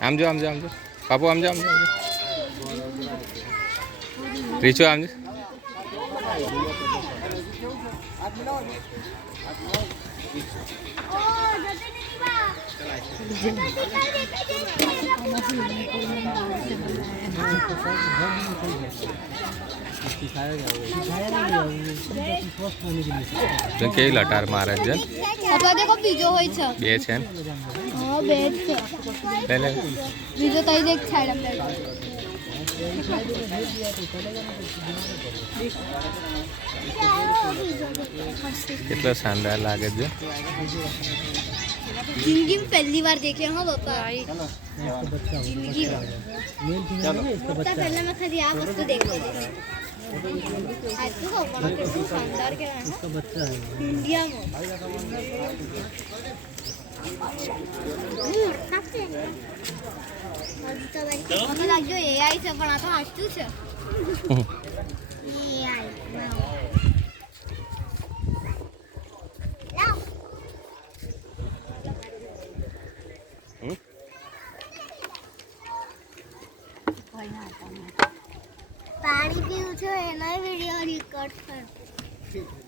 આમ જો આમ જો આમ જો બાપુ આમ જો આમ જો રીચો આમ જો કેવી લટાર મારે છે બીજો હોય છે બે છે ને હા બે છે લે લે બીજો તઈ દેખ સાઈડ કેટલો શાનદાર લાગે છે जिंदगी में पहली बार देखे हाँ पापा जिंदगी पहले मैं खाली आप उसको देखते थे आज तो पापा कितना शानदार क्या है इसका बच्चा है इंडिया में મને લાગ્યો એઆઈ છે પણ આ તો હાચું છે એઆઈ પાણી પીવું છે એનો વિડીયો રેકોર્ડ કર